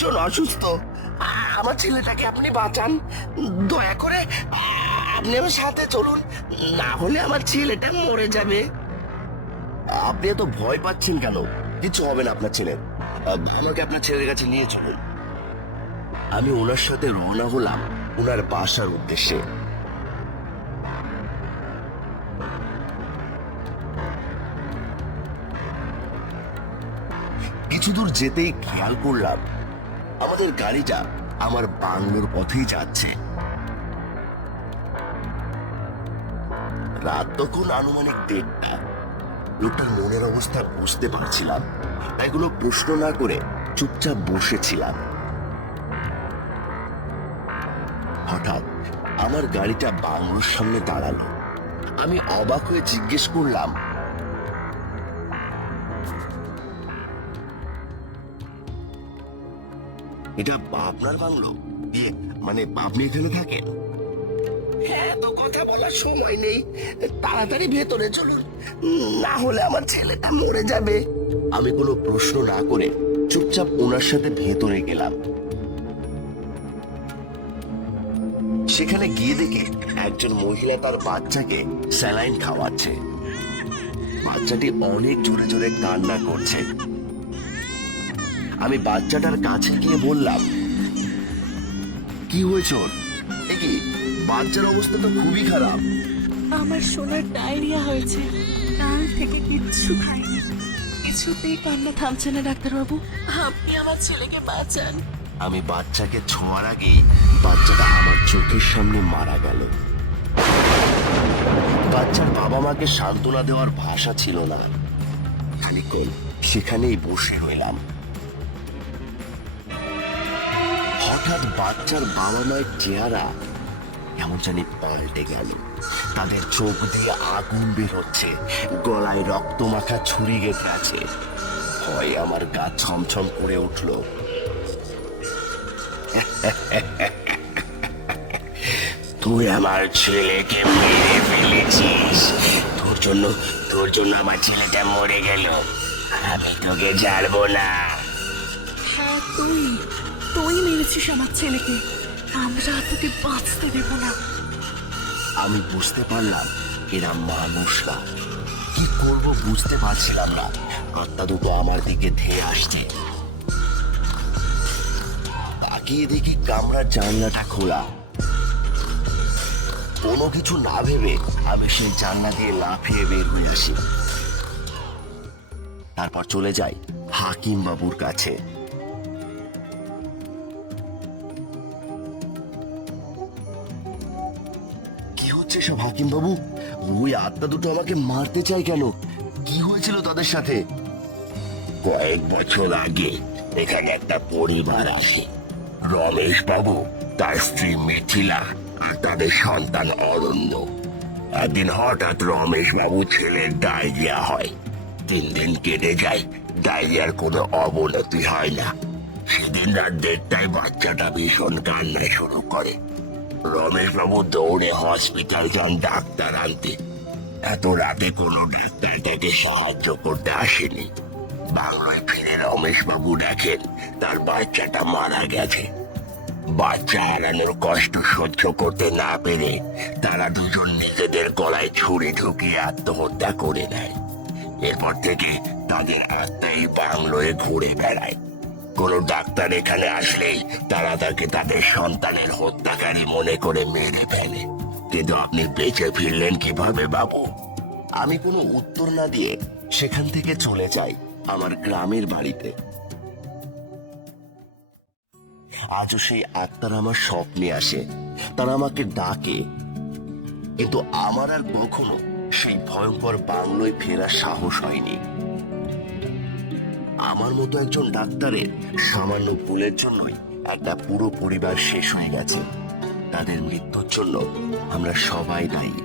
ভীষণ অসুস্থ। আমার ছেলেটাকে আপনি বাঁচান, দয়া করে আপনি আমার সাথে চলুন, না হলে আমার ছেলেটা মরে যাবে। আপনি এত ভয় পাচ্ছেন কেন? কিছু হবে না আপনার ছেলের। আমাকে আপনার ছেলের কাছে নিয়ে চলুন। আমি ওনার সাথে রওনা হলাম ওনার বাসার উদ্দেশ্যে। কিছু দূর যেতেই খেয়াল করলাম আমাদের গাড়িটা আমার বাংলোর পথেই যাচ্ছে। রাত তখন আনুমানিক 1:30। লোকটার মনের অবস্থা বুঝতে পারছিলাম, তাই কোনো প্রশ্ন না করে চুপচাপ বসেছিলাম। হঠাৎ আমার গাড়িটা বাংলোর সামনে দাঁড়ালো। আমি অবাক হয়ে জিজ্ঞেস করলাম, এটা আপনার বাংলো? মানে আপনি এখানে থাকেন? হ্যাঁ, তো কথা বলার সময় নেই, তাড়াতাড়ি ভেতরে চলুন, না হলে আমার ছেলেটা মরে যাবে। আমি কোনো প্রশ্ন না করে চুপচাপ ওনার সাথে ভেতরে গেলাম। সেখানে গিয়ে দেখি একজন মহিলা তার বাচ্চাকে স্যালাইন খাওয়াচ্ছে। বাচ্চাটি অনেক জোরে জোরে কান্না করছে। আমি বাচ্চাটার কাছে গিয়ে বললাম, কি হয়েছে ওর? কি বাচ্চার অবস্থা তো খুবই খারাপ। আমার সোনার ডায়রিয়া হয়েছে, কাল থেকে কিচ্ছু খাইনি, কিছুতেই কান্না থামছে না। ডাক্তারবাবু, আপনি আমার ছেলেকে বাঁচান। আমি বাচ্চাকে ছোঁয়ার আগেই বাচ্চাটা আমার চোখের সামনে মারা গেল। বাচ্চার বাবা মাকে সান্ত্বনা দেওয়ার ভাষা ছিল না। খানিকক্ষণ সেখানেই বসে রইলাম। হঠাৎ বাচ্চার বাবা মায়ের চেহারা কেমন জানি পাল্টে গেল। তাদের চোখ দিয়ে আগুন বের হচ্ছে, গলায় রক্ত মাখা ছুরি গেঁথে আছে। হয় আমার গা ছমছম করে উঠল। তুই আমার ছেলেকে মেরে ফেলেছিস। তোর জন্য আমার ছেলেটা মরে গেল। আমি তোকে ছাড়বো না। হ্যাঁ, তুই মেরেছিস আমার ছেলেকে। আমরা তোকে বাঁচতে দেব না। আমি বুঝতে পারলাম এরা মানুষ না। কি করব বুঝতে পারছিলাম না। আত্মা দুটো আমার দিকে ধেয়ে আসছে। তাকিয়ে দেখি কামরার জানলাটা খোলা। কোনো কিছু না ভেবে আমি সেই জানলা দিয়ে লাফিয়ে বের হয়ে আসি। তারপর চলে যাই হাকিম বাবুর কাছে। কি হচ্ছে সব হাকিম বাবু? ওই আত্মা দুটো আমাকে মারতে চায় কেন? কি হয়েছিল তাদের সাথে? কয়েক বছর আগে এখানে একটা পরিবার আসে। রমেশ বাবু, তার স্ত্রী মিথিলা আর তাদের সন্তান অরণ্য। একদিন হঠাৎ রমেশ বাবু ছেলের ডায়রিয়া হয়। 3 দিন কেটে যায়, ডায়রিয়ার কোনো অবনতি হয় না। সেদিন রাত 1:30টায় বাচ্চাটা ভীষণ কান্না শুরু করে। রমেশ বাবু দৌড়ে হসপিটাল যান ডাক্তার আনতে। এত রাতে কোনো ডাক্তার তাকে সাহায্য করতে আসেনি। বাংলায় ফিরে রমেশ বাবু দেখেন তার বাচ্চাটা মারা গেছে। বাচ্চা হারানোর কষ্ট সহ্য করতে না পেরে তারা দুজন নিজেদের গলায় ছুরি ঢুকিয়ে আত্মহত্যা করে নেয়। এরপর থেকে তাদের আত্মাই বাংলোয় ঘুরে বেড়ায়। কোনো ডাক্তার এখানে আসলেই তারা তাকে তাদের সন্তানের হত্যাকারী মনে করে মেরে ফেলে। কিন্তু আপনি বেঁচে ফিরলেন কিভাবে বাবু? আমি কোনো উত্তর না দিয়ে সেখান থেকে চলে যাই আমার গ্রামের বাড়িতে। আজও সেই আত্মারা আমার স্বপ্নে আসে, তারা আমাকে ডাকে। কিন্তু আমার আর কখনো সেই ভয়ঙ্কর বাংলোয় ফেরার সাহস হয়নি। আমার মতো একজন ডাক্তারের সামান্য ভুলের জন্যই একটা পুরো পরিবার শেষ হয়ে গেছে। তাদের মৃত্যুর জন্য আমরা সবাই দায়ী।